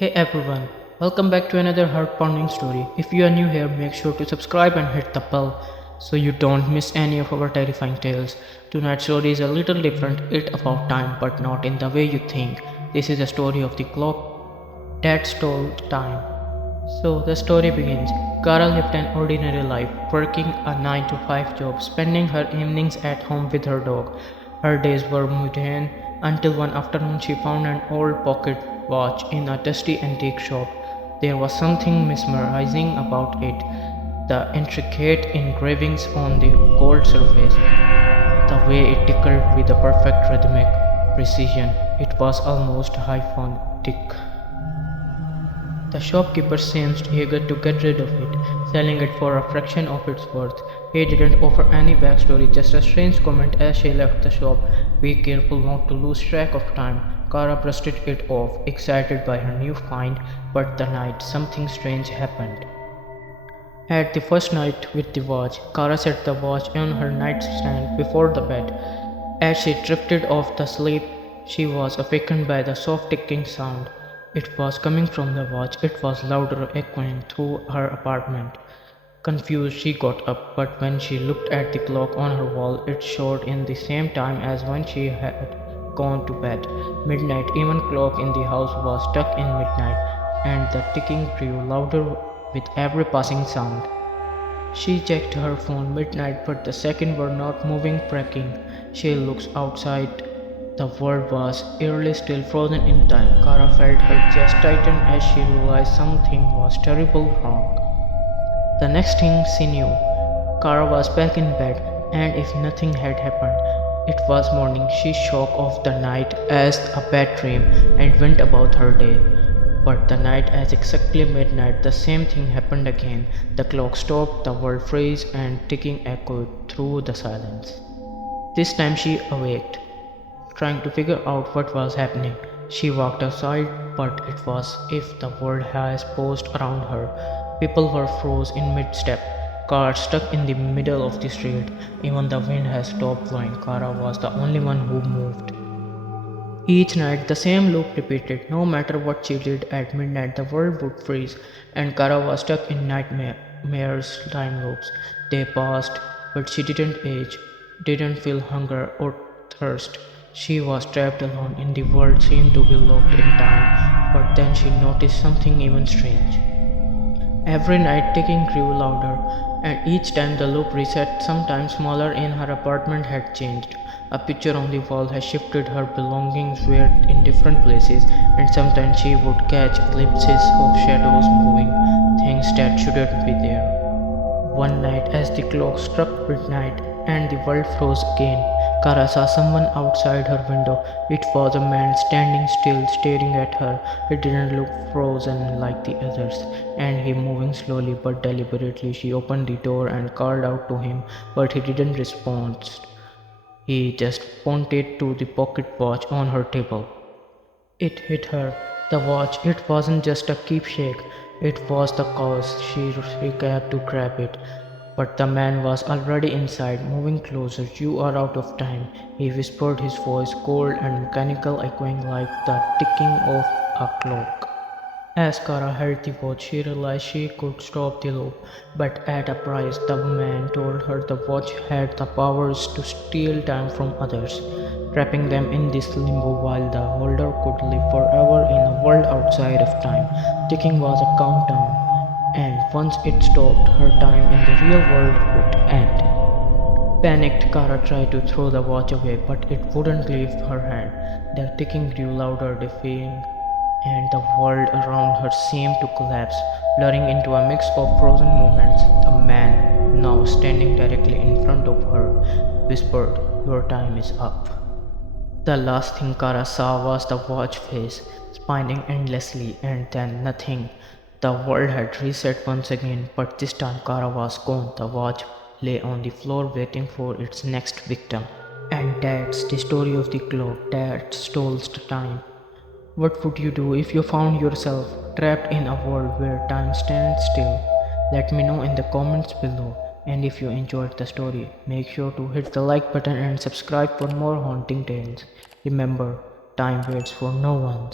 Hey everyone, welcome back to another heart-pounding story. If you are new here, make sure to subscribe and hit the bell so you don't miss any of our terrifying tales. Tonight's story is a little different, it's about time, but not in the way you think. This is a story of the clock that stole time. So the story begins. Kara lived an ordinary life, working a 9 to 5 job, spending her evenings at home with her dog. Her days were mundane until one afternoon she found an old pocket watch in a dusty antique shop. There was something mesmerizing about it. The intricate engravings on the gold surface, the way it tickled with a perfect rhythmic precision. It was almost hypnotic. The shopkeeper seemed eager to get rid of it, selling it for a fraction of its worth. He didn't offer any backstory, just a strange comment as she left the shop. Be careful not to lose track of time. Kara brushed it off, excited by her new find, but the night something strange happened. At the first night with the watch, Kara set the watch on her nightstand before the bed. As she drifted off to sleep, she was awakened by the soft ticking sound. It was coming from the watch. It was louder, echoing through her apartment. Confused, she got up, but when she looked at the clock on her wall, it showed in the same time as when she had gone to bed. Midnight, even clock in the house was stuck in midnight, and the ticking grew louder with every passing sound. She checked her phone midnight, but the seconds were not moving, cracking. She looks outside. The world was eerily still, frozen in time. Kara felt her chest tighten as she realized something was terribly wrong. The next thing she knew, Kara was back in bed, and if nothing had happened, it was morning. She shook off the night as a bad dream and went about her day. But the night as exactly midnight, the same thing happened again. The clock stopped, the world froze, and ticking echoed through the silence. This time she awaked, trying to figure out what was happening. She walked outside, but it was as if the world has paused around her. People were froze in mid-step, cars stuck in the middle of the street. Even the wind had stopped blowing. Kara was the only one who moved. Each night the same loop repeated. No matter what she did at midnight, the world would freeze, and Kara was stuck in nightmares time loops. They passed, but she didn't age, didn't feel hunger or thirst. She was trapped alone in the world seemed to be locked in time, but then she noticed something even strange. Every night ticking grew louder, and each time the loop reset, sometimes smaller in her apartment had changed. A picture on the wall had shifted, her belongings were in different places, and sometimes she would catch glimpses of shadows moving, things that shouldn't be there. One night, as the clock struck midnight and the world froze again, Kara saw someone outside her window. It was a man standing still, staring at her. He didn't look frozen like the others, and he moving slowly but deliberately. She opened the door and called out to him, but he didn't respond. He just pointed to the pocket watch on her table. It hit her. The watch, it wasn't just a keepsake, it was the cause. She grabbed to grab it. But the man was already inside, moving closer. You are out of time, he whispered, his voice cold and mechanical, echoing like the ticking of a clock. As Kara held the watch, she realized she could stop the loop, but at a price. The man told her the watch had the powers to steal time from others, trapping them in this limbo while the holder could live forever in a world outside of time. Ticking was a countdown, and once it stopped, her time in the real world would end. Panicked, Kara tried to throw the watch away, but it wouldn't leave her hand. The ticking grew louder, deafening, and the world around her seemed to collapse, blurring into a mix of frozen moments. The man, now standing directly in front of her, whispered, "Your time is up." The last thing Kara saw was the watch face, spinning endlessly, and then nothing. The world had reset once again, but this time Kara was gone. The watch lay on the floor waiting for its next victim. And that's the story of the clock that stole the time. What would you do if you found yourself trapped in a world where time stands still? Let me know in the comments below. And if you enjoyed the story, make sure to hit the like button and subscribe for more haunting tales. Remember, time waits for no one.